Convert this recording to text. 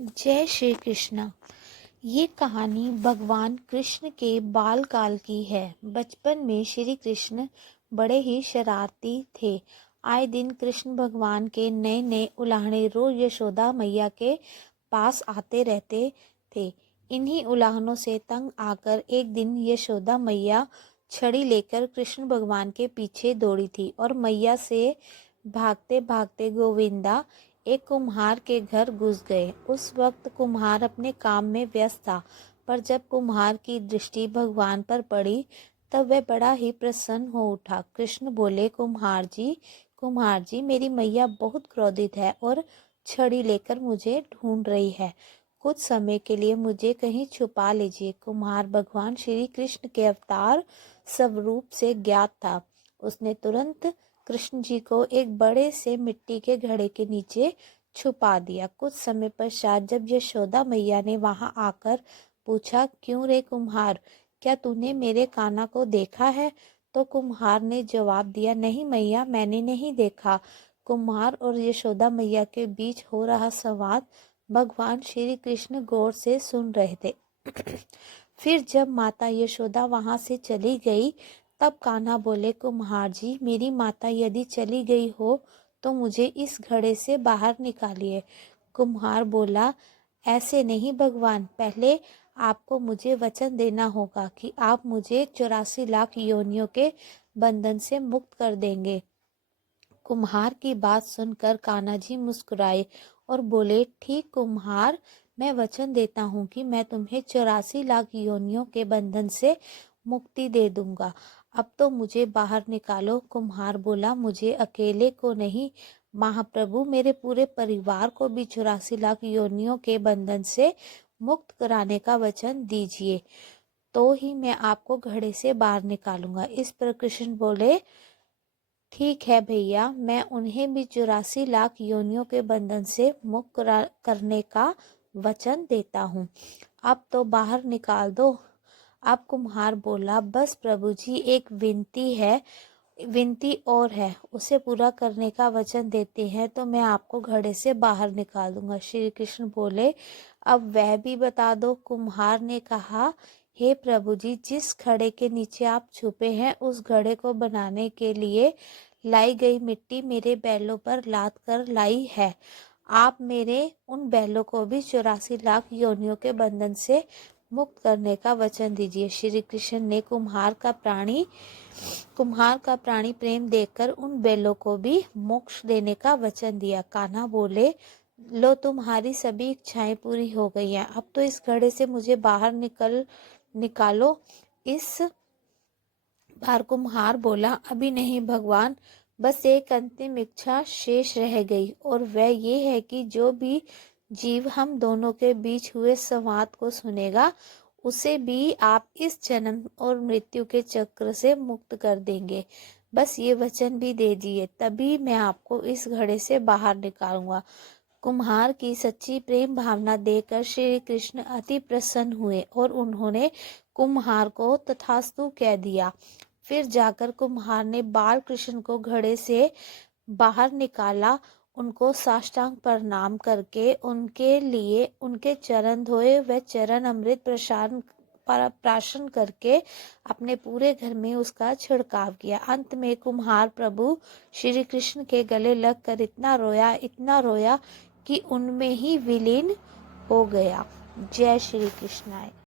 जय श्री कृष्ण। ये कहानी भगवान कृष्ण के बाल काल की है। बचपन में श्री कृष्ण बड़े ही शरारती थे। आए दिन कृष्ण भगवान के नए नए उलाहने रोज यशोदा मैया के पास आते रहते थे। इन्हीं उलाहनों से तंग आकर एक दिन यशोदा मैया छड़ी लेकर कृष्ण भगवान के पीछे दौड़ी थी और मैया से भागते भागते गोविंदा एक कुम्हार के घर घुस गए। उस वक्त कुम्हार अपने काम में व्यस्त था, पर जब कुम्हार की दृष्टि भगवान पर पड़ी तब वह बड़ा ही प्रसन्न हो उठा। कृष्ण बोले, कुम्हार जी, मेरी मैया बहुत क्रोधित है और छड़ी लेकर मुझे ढूंढ रही है। कुछ समय के लिए मुझे कहीं छुपा लीजिए। कुम्हार भगवान श्री कृष्ण के अवतार स्वरूप से ज्ञात था। उसने तुरंत कृष्ण जी को एक बड़े से मिट्टी के घड़े के नीचे छुपा दिया। कुछ समय पश्चात जब यशोदा मैया ने वहां आकर पूछा, क्यों रे कुम्हार, क्या तूने मेरे कान्हा को देखा है? तो कुम्हार ने जवाब दिया, नहीं मैया, मैंने नहीं देखा। कुम्हार और यशोदा मैया के बीच हो रहा संवाद भगवान श्री कृष्ण गौर से सुन रहे थे। फिर जब माता यशोदा वहां से चली गई तब कान्हा बोले, कुम्हार जी, मेरी माता यदि चली गई हो तो मुझे इस घड़े से बाहर निकालिए। कुम्हार बोला, ऐसे नहीं भगवान, पहले आपको मुझे वचन देना होगा कि आप मुझे 84 लाख योनियों के बंधन से मुक्त कर देंगे। कुम्हार की बात सुनकर कान्हा जी मुस्कुराए और बोले, ठीक कुम्हार, मैं वचन देता हूँ कि मैं तुम्हें 84 लाख योनियों के बंधन से मुक्ति दे दूंगा। अब तो मुझे बाहर निकालो। कुम्हार बोला, मुझे अकेले को नहीं महाप्रभु, मेरे पूरे परिवार को भी 84 लाख योनियों के बंधन से मुक्त कराने का वचन दीजिए, तो ही मैं आपको घड़े से बाहर निकालूंगा। इस पर कृष्ण बोले, ठीक है भैया, मैं उन्हें भी 84 लाख योनियों के बंधन से मुक्त करने का वचन देता हूँ। अब तो बाहर निकाल दो। अब कुम्हार बोला, बस प्रभु जी, एक विनती और है, उसे पूरा करने का वचन देते हैं तो मैं आपको घड़े से बाहर निकाल दूंगा। श्री कृष्ण बोले, अब वह भी बता दो। कुम्हार ने कहा, हे प्रभु जी, जिस घड़े के नीचे आप छुपे हैं उस घड़े को बनाने के लिए लाई गई मिट्टी मेरे बैलों पर लाद कर लाई है। आप मेरे उन बैलों को भी 84 लाख योनियों के बंधन से मुक्त करने का वचन दीजिए। श्री कृष्ण ने कुम्हार का प्राणी प्रेम देखकर उन बैलों को भी मोक्ष देने का वचन दिया। कान्हा बोले, लो, तुम्हारी सभी इच्छाएं पूरी हो गई हैं। अब तो इस घड़े से मुझे बाहर निकालो। इस बार कुम्हार बोला, अभी नहीं भगवान, बस एक अंतिम इच्छा शेष रह गई और वह ये है कि जो भी जीव हम दोनों के बीच हुए संवाद को सुनेगा उसे भी आप इस जन्म और मृत्यु के चक्र से मुक्त कर देंगे। बस ये वचन भी दे दिए, तभी मैं आपको इस घड़े से बाहर निकालूंगा। कुम्हार की सच्ची प्रेम भावना देखकर श्री कृष्ण अति प्रसन्न हुए और उन्होंने कुम्हार को तथास्तु कह दिया। फिर जाकर कुम्हार ने बाल कृष्ण को घड़े से बाहर निकाला, उनको साष्टांग प्रणाम करके उनके लिए उनके चरण धोए व चरण अमृत प्राशन करके अपने पूरे घर में उसका छिड़काव किया। अंत में कुम्हार प्रभु श्री कृष्ण के गले लगकर इतना रोया कि उनमें ही विलीन हो गया। जय श्री कृष्ण।